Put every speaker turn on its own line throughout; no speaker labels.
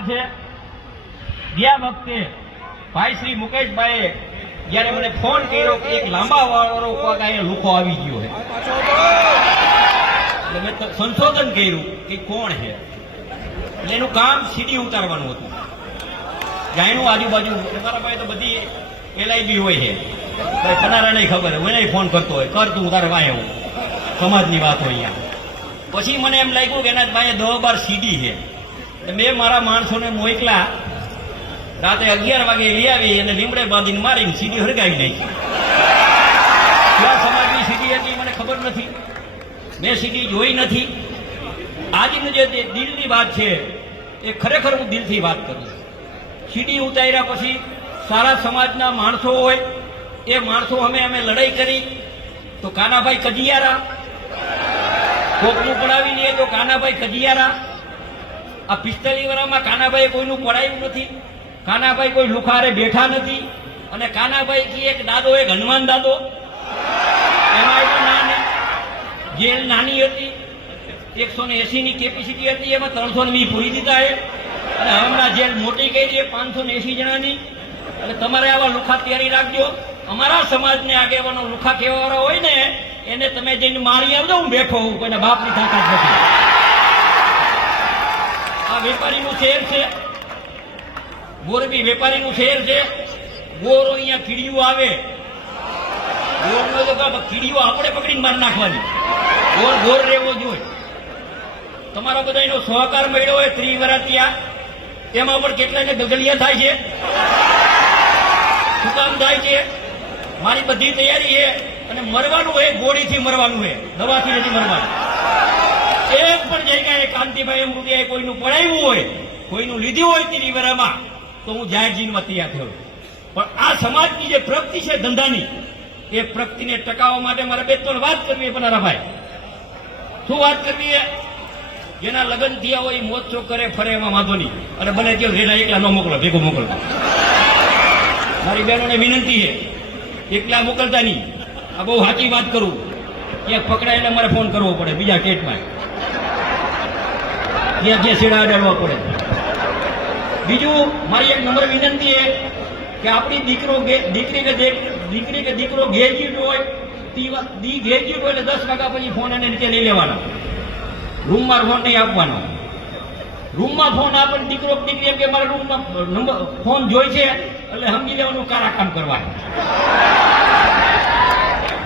છે. ગયા વખતે ભાઈ શ્રી મુકેશભાઈએ જ્યારે મને ફોન કર્યો કે એક લાંબા વાળો લુખો આવી ગયો છે. મેં સંશોધન કર્યું કે કોણ છે. એટલે એનું કામ સીડી ઉતારવાનું હતું. જાણ્યું આજુબાજુ તમારા પાસે તો બધી એલઆઈબી હોય છે. ભાઈ નહીં ખબર હોય નહીં ફોન કરતો હોય. કર તું તારે વાંહે હું સમાજની વાત હોય અહીંયા. પછી મને એમ લાગ્યું કે એના પાસે દો બાર સીડી છે. મેં મારા માણસોને મોકલા. રાતે અગિયાર વાગે લઈ આવી અને લીમડે બાંધીને મારીને સીડી હરગાવી નાખી. કયા સમાજની સીડી હતી મને ખબર નથી. મેં સીડી જોઈ નથી. આજની જે દિલની વાત છે, એ ખરેખર હું દિલથી વાત કરું સીડી ઉતાર્યા પછી સારા સમાજના માણસો હોય, એ માણસો અમે અમે લડાઈ કરી, તો કાનાભાઈ કજિયારા. પડાવી લઈએ તો કાનાભાઈ કજિયારા. આ પિસ્તાલીસ વર્ષમાં કાનાભાઈ કોઈનું પડાયું નથી. કાનાભાઈ કોઈ લુખારે બેઠા નથી. અને કાનાભાઈ કી એક દાદો, એક હનુમાન દાદો. એમાં એટલું ના જેલ નાની હતી. એકસો ને એસી ની કેપેસિટી હતી, એમાં ત્રણસો ને પૂરી દીધા એ. અને હમણાં જેલ મોટી કરી છે પાંચસો ને એસી જણાની. એટલે તમારે આવા લુખા તૈયારી રાખજો. અમારા સમાજને આગેવાનો લુખા કહેવાવાળા હોય ને, એને તમે જઈને મારી આવજો હું બેઠો હું કોઈના બાપની તાકાત નથી. વેપારીનું શહેર છે. મોરબી વેપારીનું શહેર છે. ગોરો અહીંયા કીડીયું આવે. ગોરનો તો કાં કીડીઓ આપણે પકડીને મારી નાખવાની. ગોર ગોર રહેવો જોઈએ તમારા બધાનો સહકાર મળ્યો હોય ત્રિવરાતિયા તેમાં પણ કેટલાને ગગલિયા થાય છે? શું કામ થાય છે? મારી બધી તૈયારી છે અને મરવાનું હોય ગોળીથી મરવાનું હોય દવાથી નથી મરવાનું. એક પણ જગ્યાએ કાંતિભાઈ અમૃતિયાએ કોઈનું પડાવ્યું હોય, કોઈનું લીધું હોય ત્રિવરામાં તો હું જાહેરજીનમાં તૈયાર થયો. પણ આ સમાજની જે પ્રગતિ છે ધંધાની, એ પ્રગતિને ટકાવવા માટે મારે બે ત્રણ વાત કરવી પણ રભાઈ શું વાત કરવી એ? જેના લગ્ન થયા હોય મોજ કરે ફરે એમાં વાંધો નહીં. અને બને ત્યાં રેલા એકલા ન મોકલો, ભેગો મોકલો. મારી બહેનોને વિનંતી છે, એકલા મોકલતા નહીં. આ બહુ સાચી વાત કરું. ક્યાંક પકડાય એટલે મારે ફોન કરવો પડે, બીજા કેટમાં ક્યાં ક્યાં છેડા અડાડવા પડે. બીજું, મારી એક નંબર વિનંતી એ કે આપણી દીકરો દીકરી કે દીકરી કે દીકરો ગ્રેજ્યુએટ હોય દી ગ્રેજ્યુએટ હોય એટલે દસ વાગ્યા પછી ફોન એને નીચે લઈ લેવાનો. રૂમમાં ફોન નહીં આપવાનો. રૂમમાં ફોન આપે દીકરો દીકરી એમ કે મારા રૂમમાં ફોન જોઈ છે એટલે સમજી લેવાનું કારા કામ કરવાનું.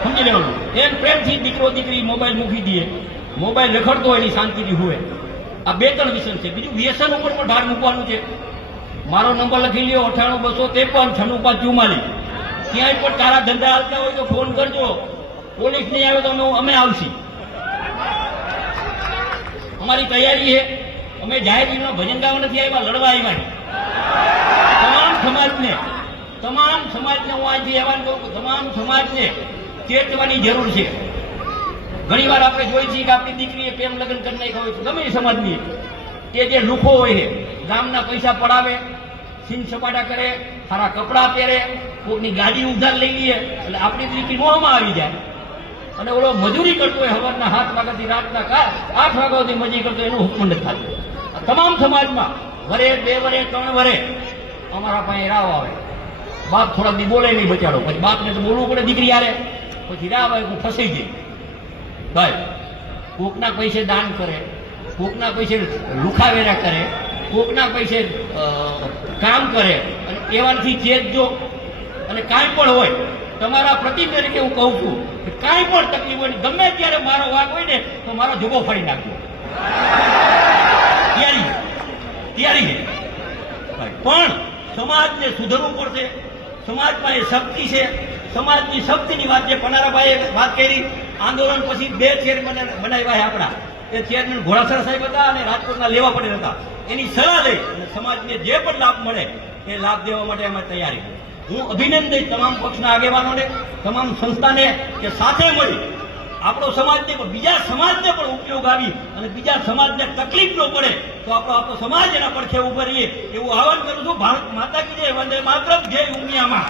સમજી લેવાનું. એમ પ્રેમથી દીકરો, દીકરી મોબાઈલ મૂકી દે. મોબાઈલ રખડતો હોય એની શાંતિથી હોય આ બે ત્રણ વિષય છે. બીજું વ્યસન ઉપર પણ ભાર મૂકવાનું છે. મારો નંબર લખી લ્યો, અઠાણું, બસો ત્રેપન, છન્નું, પાંચ ચુમ્માલીસ ક્યાંય પણ તારા ધંધા હાલતા હોય તો ફોન કરજો. પોલીસ નહીં આવે તો અમે આવશી. અમારી તૈયારી છે. અમે જાહેર જીવનમાં ભજન ગાવા નથી આવ્યા, લડવા આવ્યા તમામ સમાજને તમામ સમાજને હું આજથી આહવાન કહું તમામ સમાજને ચેતવાની જરૂર છે. ઘણી વાર આપણે જોઈએ છીએ કે આપણી દીકરીએ પ્રેમ લગ્ન કરી નાખ્યા હોય છે ગમે સમાજની. તે જે લુખો હોય છે, ગામના પૈસા પડાવે, સીન સપાટા કરે, સારા કપડાં પહેરે કોઈની ગાડી ઉધાર લઈ લઈએ એટલે આપણી દીકરી મોહમાં આવી જાય. અને ઓલો મજૂરી કરતો હોય સવારના સાત વાગ્યાથી રાતના કા- આઠ વાગ્યા સુધી મજૂરી કરતો એનું હુકમ નથી થતું. તમામ સમાજમાં વરે, બે વરે, ત્રણ વરે અમારા પાસે રાવ આવે. બાપ થોડા દી બોલે નહીં બચાડો, પછી બાપને તો બોલવું પડે દીકરી આરે પછી રાવ ભાઈ હું ફસાઈ જઈ ભાઈ, કોકના પૈસે દાન કરે, કોકના પૈસે લુખાવેરા કરે, કોકના પૈસે કામ કરે, અને એવાથી ચેતજો અને કાંઈ પણ હોય, તમારા પ્રતિ તરીકે હું કહું છું કે કાંઈ પણ તકલીફ હોય ને ગમે ત્યારે મારો વાંક હોય ને, તો મારો જોગો ફાડી નાખજો તૈયારી તૈયારી. પણ સમાજને સુધરવું પડશે, સમાજમાં એ શક્તિ છે સમાજની શક્તિની વાત જે પનારાભાઈએ વાત કરી, આંદોલન પછી બે ચેરમેન બનાવ્યા આપણા. એ ચેરમેન ઘોડાસર સાહેબ હતા અને રાજકોટના લેવા પટેલ હતા. એની સલાહ લઈ અને સમાજને જે પણ લાભ મળે, એ લાભ દેવા માટે અમે તૈયારી હું અભિનંદન દઈશ તમામ પક્ષના આગેવાનોને, તમામ સંસ્થાને કે સાથે મળી આપણો સમાજને પણ, બીજા સમાજને પણ ઉપયોગ આવી અને બીજા સમાજને તકલીફ ન પડે, તો આપણો આપણો સમાજ એના પડખે ઊભો રહીએ એવું આહવાન કરું છું. ભારત માતા કી જય, વંદે માત્ર જય ઉમિયામાં.